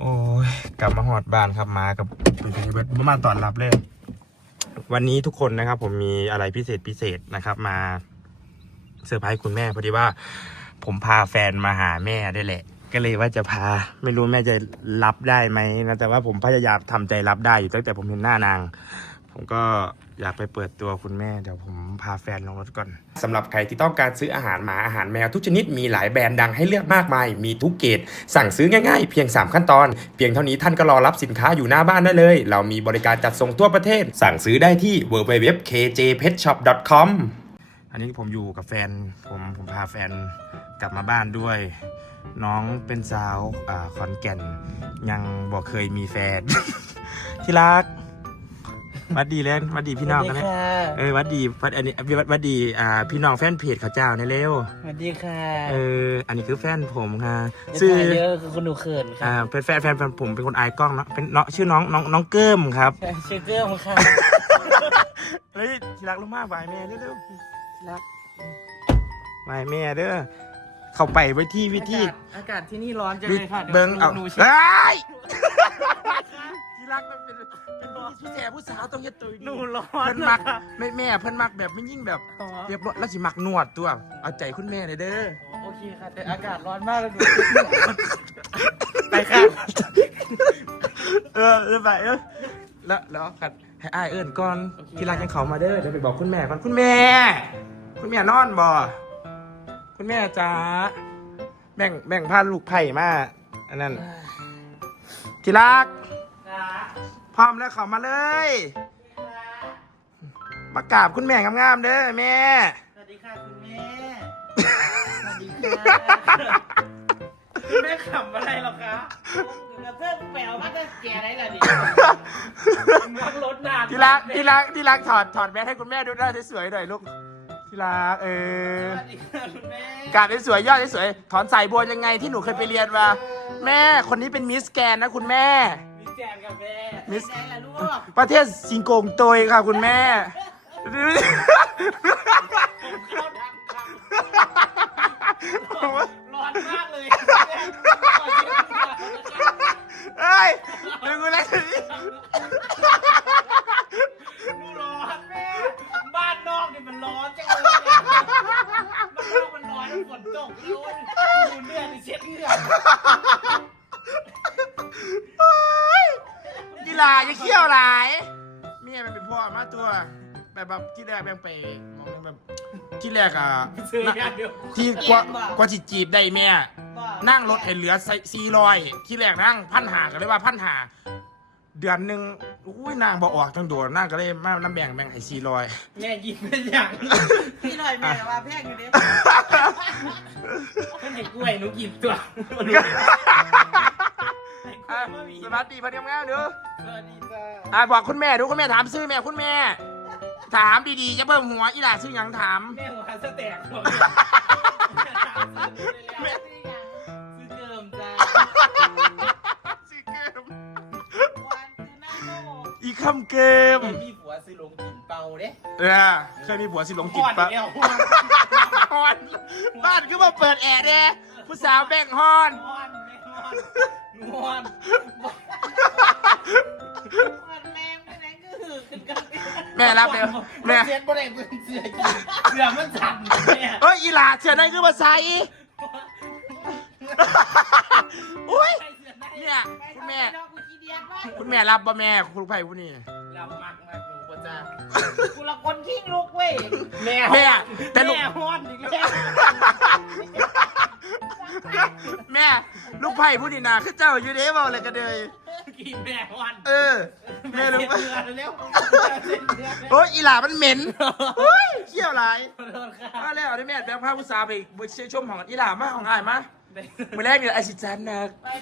โอ้ยกลับมาหอดบ้านครับมากับเป็นเบิร์ดมาตอนรับเลย วันนี้ทุกคนนะครับ ผมมีอะไรพิเศษพิเศษนะครับ มาเซอร์ไพรส์คุณแม่พอดีว่า ผมพาแฟนมาหาแม่ได้แหละ ก็เลยว่าจะพา ไม่รู้แม่จะรับได้ไหมนะแต่ว่าผมพยายามทำใจรับได้อยู่ตั้งแต่ผมเห็นหน้านาง ผมก็อยากไปเปิดตัวคุณแม่เดี๋ยวผมพาแฟนลงรถก่อนสำหรับใครที่ต้องการซื้ออาหารหมาอาหารแมวทุกชนิดมีหลายแบรนด์ดังให้เลือกมากมาย มีทุกเกรดสั่งซื้อง่ายๆ เพียง 3 ขั้นตอน เพียงเท่านี้ท่านก็รอรับสินค้าอยู่หน้าบ้านได้เลย เรามีบริการจัดส่งทั่วประเทศ สั่งซื้อได้ที่ www.kjpetshop.com อันนี้ผมอยู่กับแฟนผมผมพาแฟนกลับมาบ้านด้วย น้องเป็นสาวอ่าขอนแก่น ยังบอกเคยมีแฟน ที่รัก หวัดดีเลยหวัดดีพี่น้องกันนะเออหวัดดีหวัดอันนี้หวัดหวัดดีอ่าพี่น้องแฟนเพจเขาเจ้าในเร็วสวัสดีค่ะ เอออันนี้คือแฟนผมค่ะชื่ชื่ออเยอะคือคุณหนูเขินค่ะอ่าเป็นแฟนแฟนแฟนผมเป็นคนอายกล้องเนาะเป็นเนาะชื่อน้องน้องน้องเกิมครับชื่อเกื้อมค่ะเฮ้ยที่รักลูกมากไหวแม่เร็วรักๆไหวแม่เด้อเข้าไปไว้ที่วิธีอากาศที่นี่ร้อนจังวิเลยค่ะดี๋ยวเบิ้งเอาหนูเฮ้ชิยที่ รักมันเป็นเป็นผู้แสบผู้สาวต้องเฮ็ดตัวดีหนูร้อนเพิ่นมักแม่แม่เพิ่นมักแบบไม่ยิ่งแบบต่อเรียบร้อยแล้วสิมักนวดตัว เอาใจคุณแม่เลยเด้อ โอเคค่ะ แต่อากาศร้อนมากเลยหนูไปค่ะเออเออไปเออแล้วแล้วคัดให้อ้ายเอิ้นก่อนที่รักยังเขามาเด้อเดี๋ยวไปบอกคุณแม่ก่อนคุณแม่ คุณแม่นอนบ่คุณแม่จ๋าแบ่งแบ่งผ้าลูกไผ่มาอันนั้นที่รัก พร้อมแล้วเขามาเลย มากราบคุณแม่งามๆเด้อแม่ สวัสดีค่ะคุณแม่ สวัสดีค่ะคุณแม่ขำอะไรหรอคะกระเพื่อแปลว่าจะแก่ได้ล่ะดิมันรถนานที่รักที่รักที่รักถอดถอดแมสให้คุณแม่ดูหน้าสวยๆหน่อยลูกที่รักเออสวัสดีค่ะคุณแม่กาดสวยๆยอดสวยๆถอนสายบัวยังไงที่หนูเคยไปเรียนมาแม่คนนี้เป็นมิสแกนนะคุณแม่ มิสแกนกับแม่มิสแกนล่ะลูกประเทศสิงโกงโตยค่ะคุณแม่ เข้าทางคำร้อนมากเลยเฮ้ยดึงกูเลยดูร้อนแม่บ้านนอกนี่มันร้อนจังเลยบ้านนอกมันร้อนฝนตกด้วยดูเลือดนี่เช็ดเลือด กีฬาจะเขี้ยวหลายเมียมันเป็นพ่อมาตัวแบบแบบที่แรกแม่งไปมองแบบที่แรกอะซื้ออย่างเดียวที่กว่ากว่าจิจีบได้แม่ นั่งรถให้เหลือสี่ร้อยที่แรกนั่งพันหาก็เลยว่าพันหาเดือนหนึ่งอุ้ยนางบอกออกทั้งโดดนางก็เลยมาน้ำแบ่งแบ่งให้สี่ร้อยแม่ยิ้มเป็นอย่างพี่หน่อยแม่ว่าแพงอยู่เด้ท่านไหนกล้วยหนูกินตัว หนูสวัสดีพันยงามเด้อสวัสดีจ้าอะบอกคุณแม่ดูคุณแม่ถามซื้อแม่คุณแม่ ถามดีๆจะเบิ่มหัวอีหล่าซื้อหยังถาม แม่หัวสแต็กหมดซื้อเกิมจ้าซื้อเกิมวันซื้อหน้าโลกอีคำเกิมเคยมีผัวซื้อลงกินเปาเด้เออเคยมีผัวสิหลงจิตก่อนปะเดียวฮอนบ้านคือมาเปิดแอร์เด้ผู้สาวแบ่งฮอนงอนไม่งอน งอนงอนแรงไม่แรงก็หือขึ้นกันแม่รับเดี๋ยวแม่ เสียนบ่ได้เบิ่งเสือจริงเสือมันสั่นแม่เอ้ยอีหล่าเชื่อได้คือภาษาอีอุ้ย เนี่ยคุณแม่ คุณแม่รับบ่แม่คุณไผ่ผู้นี้เรามักมากหนูพ่อจ้ากูละคนขี้ลุกเว้ยแม่แม่แต่ลูก แม่ฮอนอีกแล้ว แม่ลูกไผ่ผู้นี้นะคือเจ้าอยู่เด้เว้าอะไรกันเลยกี่แม่ฮอนเออแม่รู้ปะปะเสือเร็วเส้นเลือดโอ้ยอีหล่ามันเหม็นเฮ้ยเขี้ยวหลายขอโทษค่ะมาแล้วได้แม่แบงค์พาผู้สาวไปเบิ่งเชี่ยวชมของอีหล่ามาของอ้ายมามื้อแรกเนี่ยไอสิจันนะ